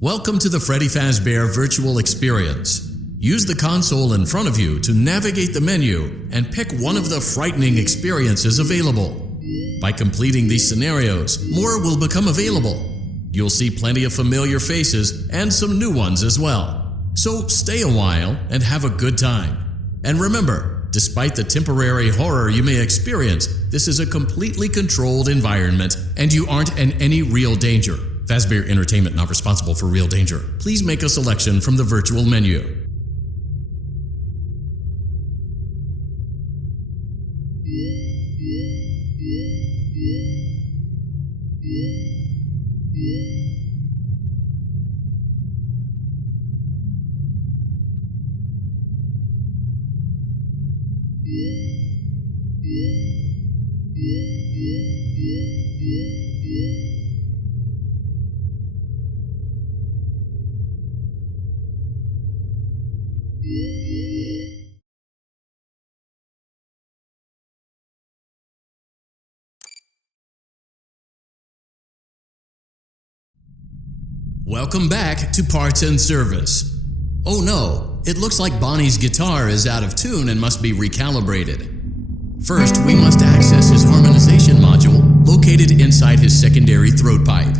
Welcome to the Freddy Fazbear virtual experience. Use the console in front of you to navigate the menu and pick one of the frightening experiences available. By completing these scenarios, more will become available. You'll see plenty of familiar faces and some new ones as well. So stay a while and have a good time. And remember, despite the temporary horror you may experience, this is a completely controlled environment and you aren't in any real danger. Fazbear Entertainment not responsible for real danger. Please make a selection from the virtual menu. Welcome back to Parts and Service. Oh no, it looks like Bonnie's guitar is out of tune and must be recalibrated. First, we must access his harmonization module located inside his secondary throat pipe.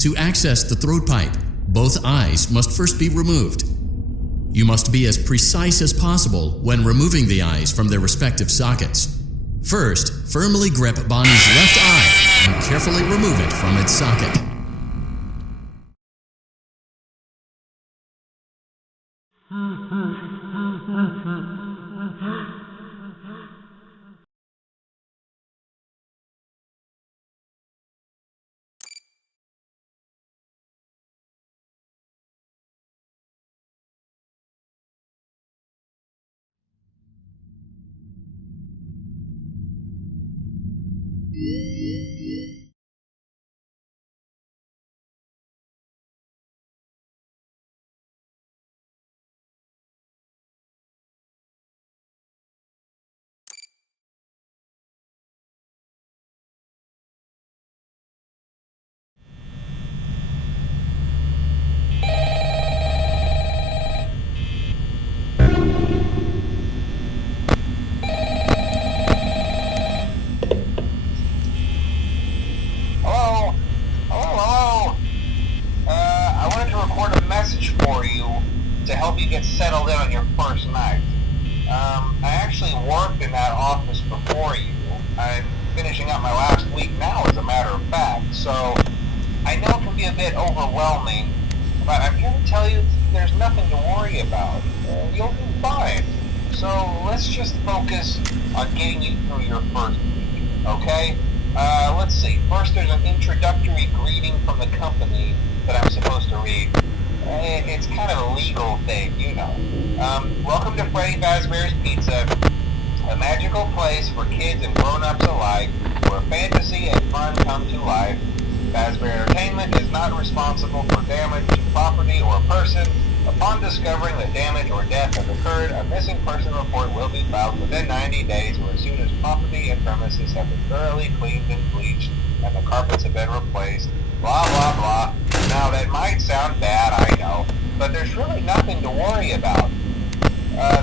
To access the throat pipe, both eyes must first be removed. You must be as precise as possible when removing the eyes from their respective sockets. First, firmly grip Bonnie's left eye and carefully remove it from its socket. To help you get settled in on your first night. I actually worked in that office before you. I'm finishing up my last week now, as a matter of fact, so I know it can be a bit overwhelming, but I'm here to tell you there's nothing to worry about. You'll be fine. So let's just focus on getting you through your first week, okay? Let's see. First, there's an introductory greeting from the company that I'm supposed to read. It's kind of a legal thing, you know. Welcome to Freddy Fazbear's Pizza, a magical place for kids and grown-ups alike, where fantasy and fun come to life. Fazbear Entertainment is not responsible for damage to property or person. Upon discovering that damage or death has occurred, a missing person report will be filed within 90 days or as soon as property and premises have been thoroughly cleaned and bleached and the carpets have been replaced. Blah, blah, blah. Now, that might sound bad, I know, but there's really nothing to worry about.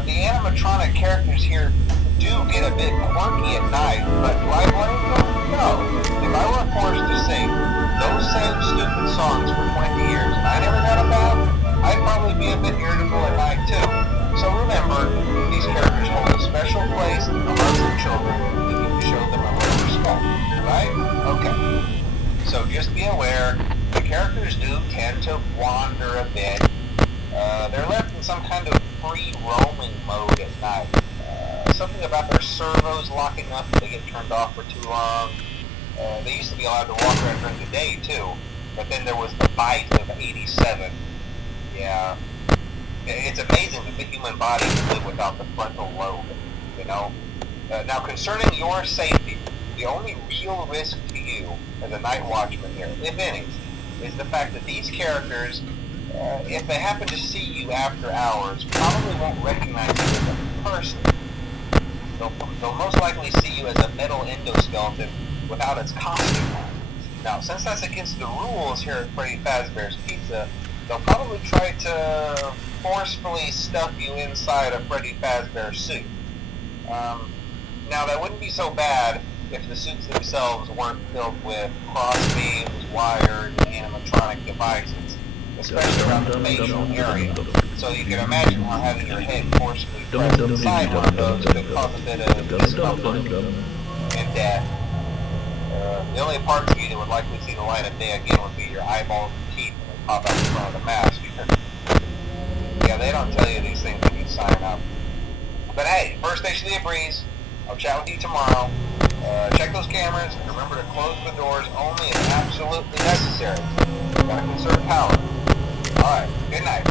The animatronic characters here do get a bit quirky at night, but do I blame them? No. If I were forced to sing those same stupid songs for 20 years and I never got a bath, I'd probably be a bit irritable at night, too. So remember, these characters hold a special place in the hearts of children and you need to show them a little respect, right? Okay. So just be aware, the characters do tend to wander a bit. They're left in some kind of free roaming mode at night. Something about their servos locking up if they get turned off for too long. They used to be allowed to walk around during the day too, but then there was the bite of 87. Yeah. It's amazing that the human body can live without the frontal lobe, you know? Now concerning your safety, the only real risk to you as a night watchman here, if any, is the fact that these characters, if they happen to see you after hours, probably won't recognize you as a person. They'll most likely see you as a metal endoskeleton without its costume on. Now, since that's against the rules here at Freddy Fazbear's Pizza, they'll probably try to forcefully stuff you inside a Freddy Fazbear suit. Now, that wouldn't be so bad if the suits themselves weren't filled with crossbeams, wires, and animatronic devices, especially around the facial area. So you can imagine how having your head forcefully pressed inside one of those could cause a bit of discomfort and death. The only parts of you that would likely see the light of day again would be your eyeballs and teeth when they pop out in front of the mask. Yeah, they don't tell you these things when you sign up. But hey, first station of the breeze. I'll chat with you tomorrow. Check those cameras and remember to close the doors only if absolutely necessary. Gotta conserve power. Alright, good night.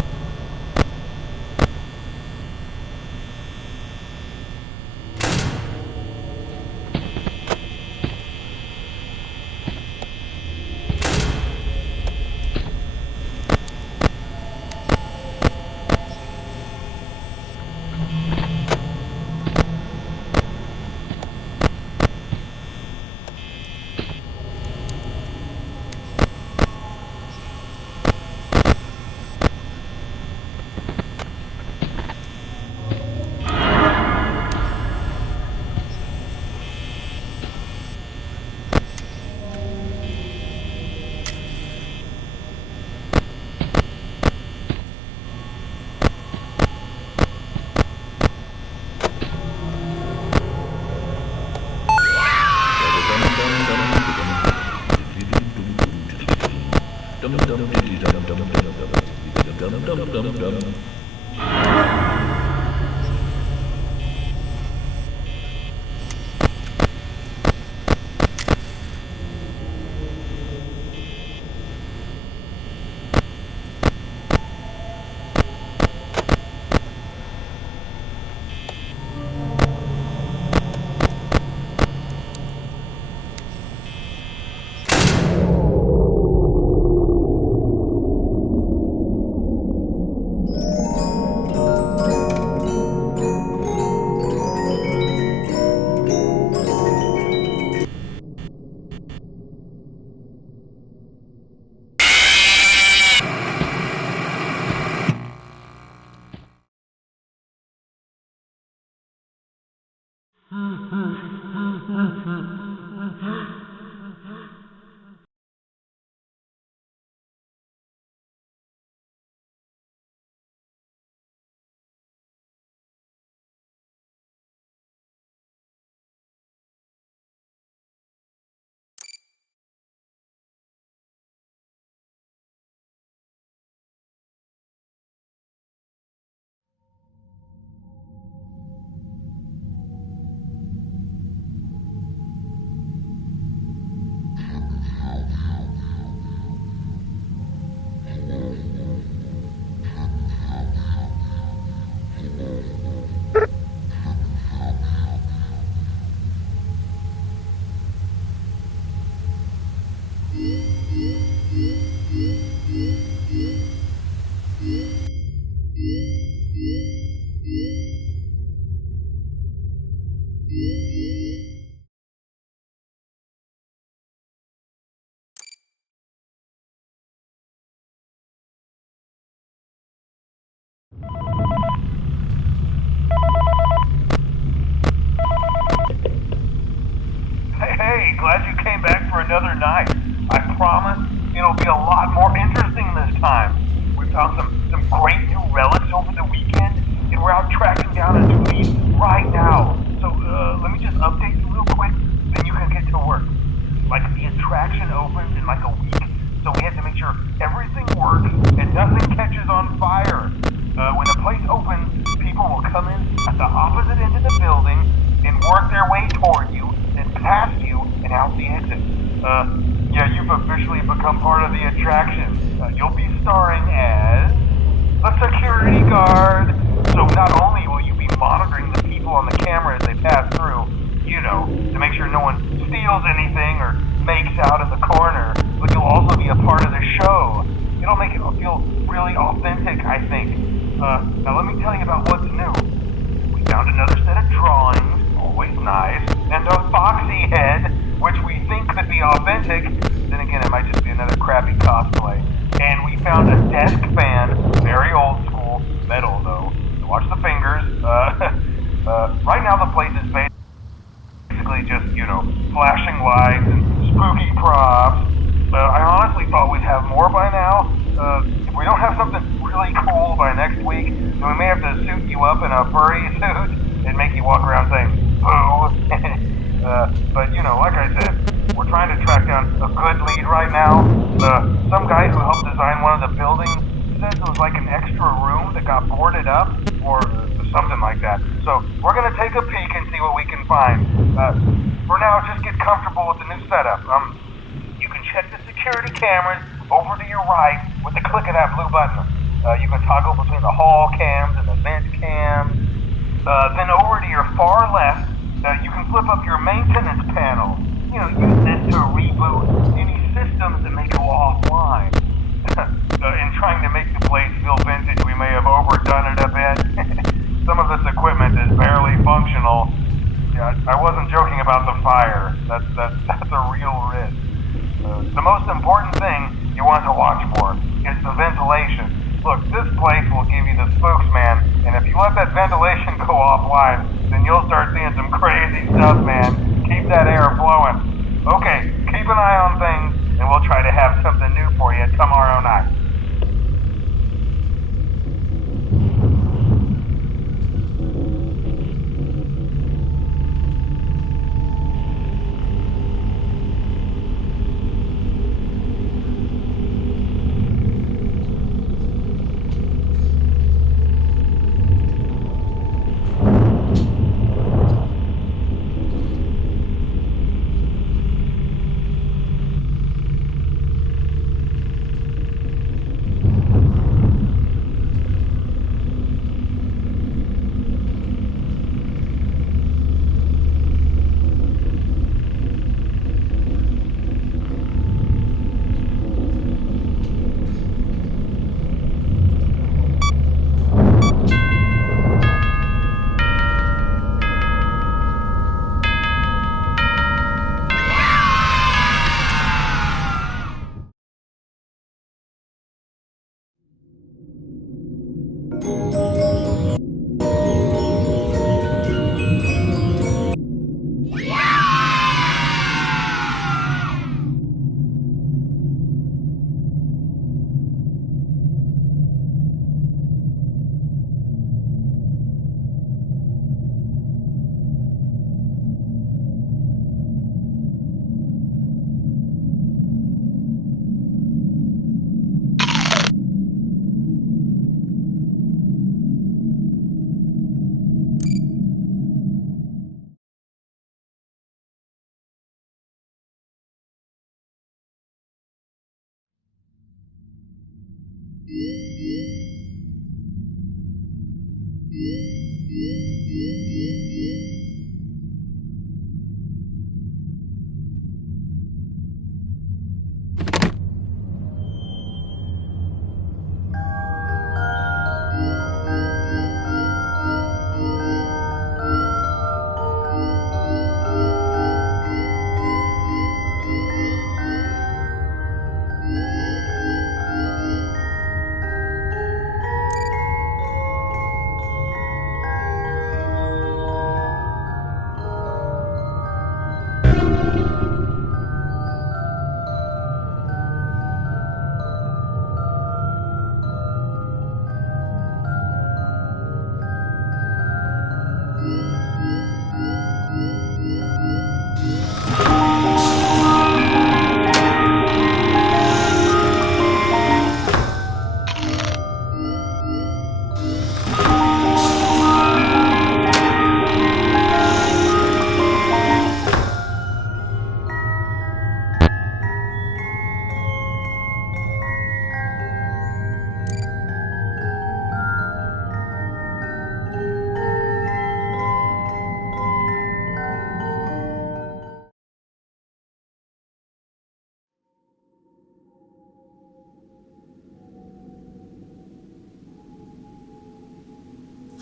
Hey, glad you came back for another night. I promise it'll be a lot more interesting this time. We found some great new relics over the weekend, and we're out tracking down a new lead right now. So let me just update you real quick, then you can get to work. Like, the attraction opens in like a week, so we have to make sure everything works and nothing catches on fire. When the place opens, people will come in at the opposite end of the building and work their way toward you, then past you, and out the exit. Yeah, you've officially become part of the attraction. You'll be starring as a security guard. So not only will you be monitoring the people on the camera as they pass through, you know, to make sure no one steals anything or makes out in the corner, but you'll also be a part of the show. It'll make it feel really authentic, I think. Now let me tell you about what's new. We found another set of drawings, always nice, and a foxy head, which we think could be authentic. Then again, it might just be another crappy cosplay. And we found a desk one place is basically just, flashing lights and spooky props. I honestly thought we'd have more by now. If we don't have something really cool by next week, then we may have to suit you up in a furry suit and make you walk around saying, boo. But, like I said, we're trying to track down a good lead right now. Some guy who helped design one of the buildings said there was like an extra room that got boarded up, or something like that. So we're going to take a peek and see what we can find. For now, just get comfortable with the new setup. You can check the security cameras over to your right with the click of that blue button. You can toggle between the hall cams and the vent cams. Then over to your far left, you can flip up your maintenance panel. Use this to reboot any systems that may go offline. In trying to make the place feel vintage, we may have overdone it a bit. Some of this equipment is barely functional. Yeah, I wasn't joking about the fire. That's a real risk. The most important thing you want to watch for is the ventilation. Look, this place will give you the spooks, man, and if you let that ventilation go offline, then you'll start seeing some crazy stuff, man. Keep that air flowing. Okay, keep an eye on things, and we'll try to have something new for you tomorrow night.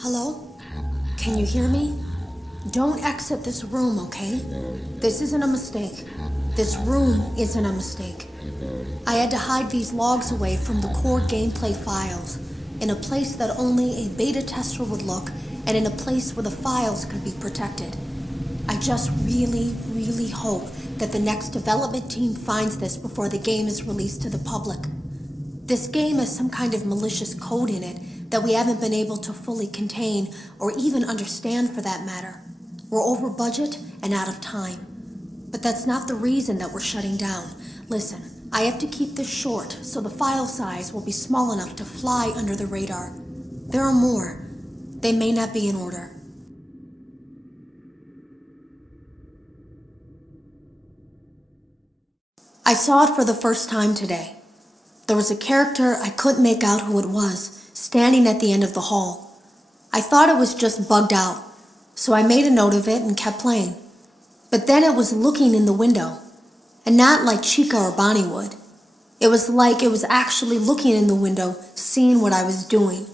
Hello? Can you hear me? Don't exit this room, okay? This isn't a mistake. This room isn't a mistake. I had to hide these logs away from the core gameplay files in a place that only a beta tester would look and in a place where the files could be protected. I just really, really hope that the next development team finds this before the game is released to the public. This game has some kind of malicious code in it that we haven't been able to fully contain or even understand for that matter. We're over budget and out of time. But that's not the reason that we're shutting down. Listen, I have to keep this short so the file size will be small enough to fly under the radar. There are more. They may not be in order. I saw it for the first time today. There was a character I couldn't make out who it was, standing at the end of the hall. I thought it was just bugged out, so I made a note of it and kept playing. But then it was looking in the window, and not like Chica or Bonnie would. It was like it was actually looking in the window, seeing what I was doing.